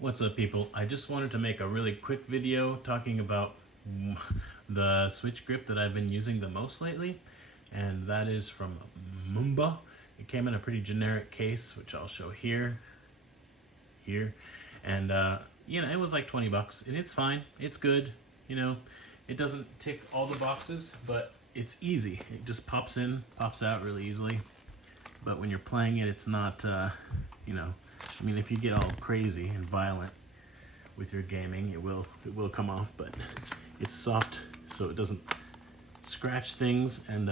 What's up, people? I just wanted to make a really quick video talking about the Switch grip that I've been using the most lately, and that is from Mumba. It came in a pretty generic case, which I'll show here, and it was like 20 bucks, and it's fine. It's good. It doesn't tick all the boxes, but it's easy. It just pops in, pops out really easily. But when you're playing it, it's not, if you get all crazy and violent with your gaming, it will come off, but it's soft, so it doesn't scratch things, and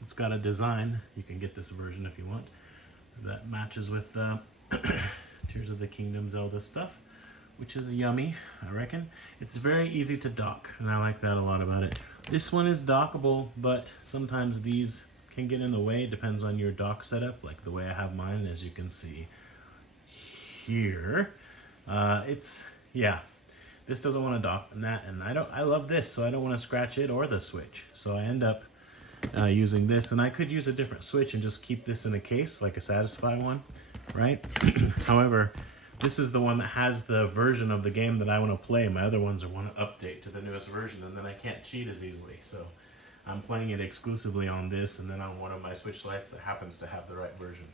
it's got a design. You can get this version if you want, that matches with Tears of the Kingdom Zelda stuff, which is yummy, I reckon. It's very easy to dock, and I like that a lot about it. This one is dockable, but sometimes these can get in the way. It depends on your dock setup, like the way I have mine, as you can see here. This doesn't want to dock, and I love this, so I don't want to scratch it or the Switch. So I end up using this, and I could use a different Switch and just keep this in a case, like a Satisfye one, right? However, this is the one that has the version of the game that I want to play. My other ones want to update to the newest version, and then I can't cheat as easily. So I'm playing it exclusively on this, and then on one of my Switch Lites that happens to have the right version.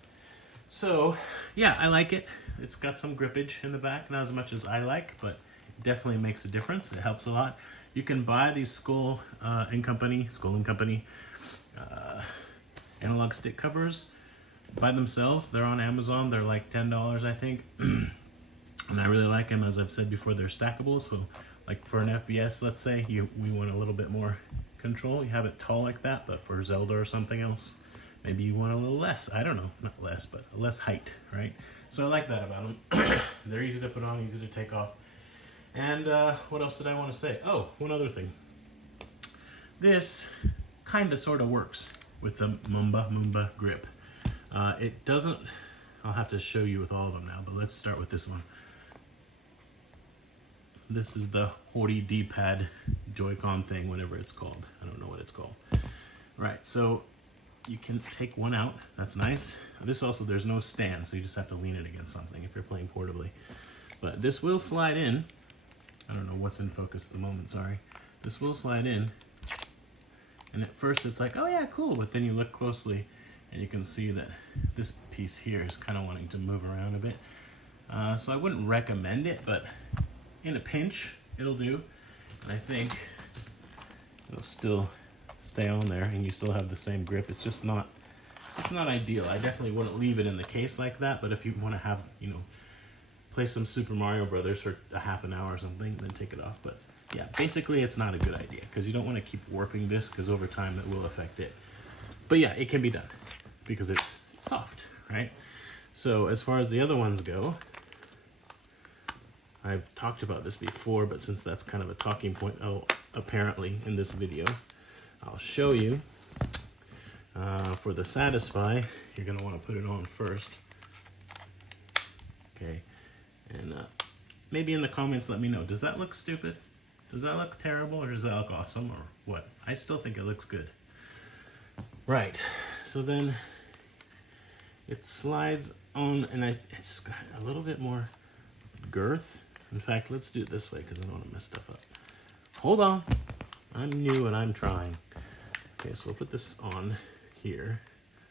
So, yeah, I like it. It's got some grippage in the back, not as much as I like, but it definitely makes a difference. It helps a lot. You can buy these Skull and Company analog stick covers by themselves. They're on Amazon. They're like $10, I think. And I really like them. As I've said before, they're stackable. So, like for an FPS, let's say, we want a little bit more control. You have it tall like that, but for Zelda or something else, maybe you want a little less. I don't know, not less, but less height, right? So I like that about them. They're easy to put on, easy to take off. And what else did I want to say? Oh, one other thing. This kind of sort of works with the Mumba grip. It doesn't, I'll have to show you with all of them now, but let's start with this one. This is the Hori D-pad Joy-Con thing, whatever it's called. I don't know what it's called. Right, so you can take one out. That's nice. This also, there's no stand, so you just have to lean it against something if you're playing portably. But this will slide in. I don't know what's in focus at the moment, sorry. This will slide in. And at first it's like, oh yeah, cool. But then you look closely and you can see that this piece here is kind of wanting to move around a bit. So I wouldn't recommend it, but in a pinch, it'll do. And I think it'll still stay on there and you still have the same grip. It's just not, it's not ideal. I definitely wouldn't leave it in the case like that, but if you want to have, play some Super Mario Brothers for a half an hour or something, then take it off. But yeah, basically it's not a good idea because you don't want to keep warping this because over time that will affect it. But yeah, it can be done because it's soft, right? So as far as the other ones go, I've talked about this before, but since that's kind of a talking point, apparently in this video, I'll show you. For the Satisfye, you're going to want to put it on first. Okay, and maybe in the comments let me know, does that look stupid? Does that look terrible, or does that look awesome, or what? I still think it looks good. Right, so then it slides on, and it's got a little bit more girth. In fact, let's do it this way because I don't want to mess stuff up. Hold on, I'm new and I'm trying. Okay, so we'll put this on here,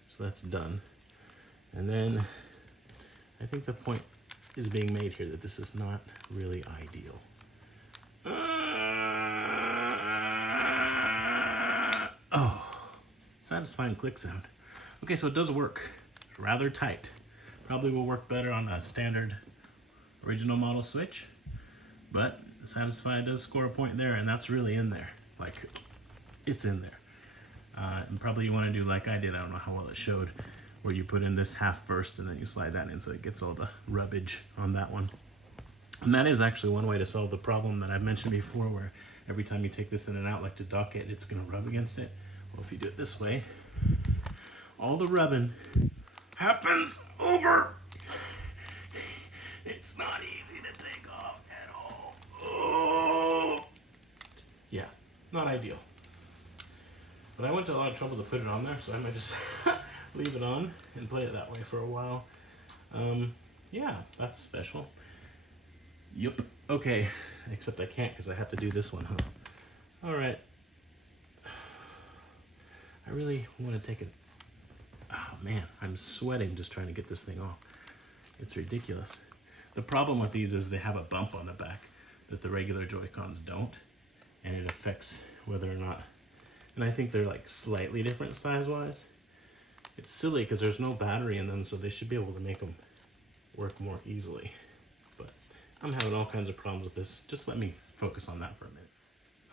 so that's done. And then I think the point is being made here that this is not really ideal. Satisfying click sound. Okay, so it does work. It's rather tight. Probably will work better on a standard original model Switch, but the Satisfye does score a point there, and that's really in there. Like, it's in there. And probably you want to do like I did, I don't know how well it showed, where you put in this half first and then you slide that in so it gets all the rubbage on that one. And that is actually one way to solve the problem that I've mentioned before, where every time you take this in and out, like to dock it, it's going to rub against it. Well, if you do it this way, all the rubbing happens over. It's not easy to take off at all. Oh. Yeah, not ideal. But I went to a lot of trouble to put it on there, so I might just leave it on and play it that way for a while. Yeah, that's special. Yup. Okay. Except I can't because I have to do this one, huh? All right. I really want to take it. Oh man, I'm sweating just trying to get this thing off. It's ridiculous. The problem with these is they have a bump on the back that the regular Joy-Cons don't, and it affects whether or not, and I think they're like slightly different size-wise. It's silly because there's no battery in them, so they should be able to make them work more easily. But I'm having all kinds of problems with this. Just let me focus on that for a minute.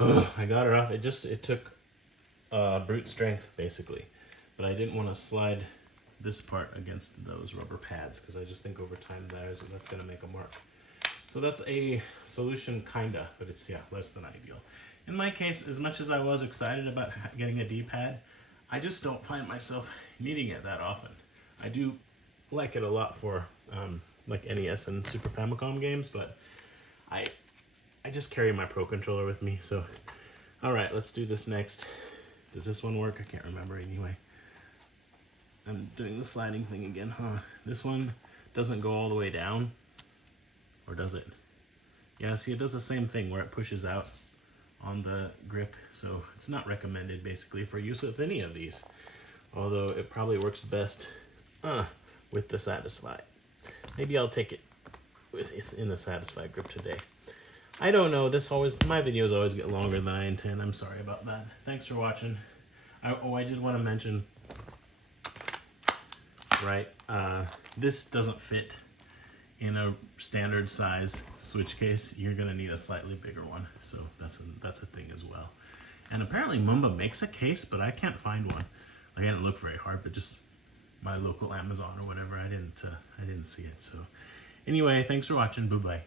Oh, I got her off. It took brute strength, basically. But I didn't want to slide this part against those rubber pads because I just think over time that's going to make a mark. So that's a solution, kinda, but it's, yeah, less than ideal. In my case, as much as I was excited about getting a D-pad, I just don't find myself needing it that often. I do like it a lot for like NES and Super Famicom games, but I just carry my Pro Controller with me. So, all right, let's do this next. Does this one work? I can't remember anyway. I'm doing the sliding thing again, huh? This one doesn't go all the way down, or does it? Yeah, see, it does the same thing where it pushes out on the grip, so it's not recommended basically for use with any of these, although it probably works best with the Satisfye. Maybe I'll take it in the Satisfye grip today. I don't know, my videos always get longer than I intend. I'm sorry about that. Thanks for watching. I did want to mention, right, this doesn't fit in a standard size switch case. You're gonna need a slightly bigger one, so that's a thing as well. And apparently Mumba makes a case, but I can't find one. I didn't look very hard, but just my local Amazon or whatever, I didn't see it. So anyway, thanks for watching. Bye bye.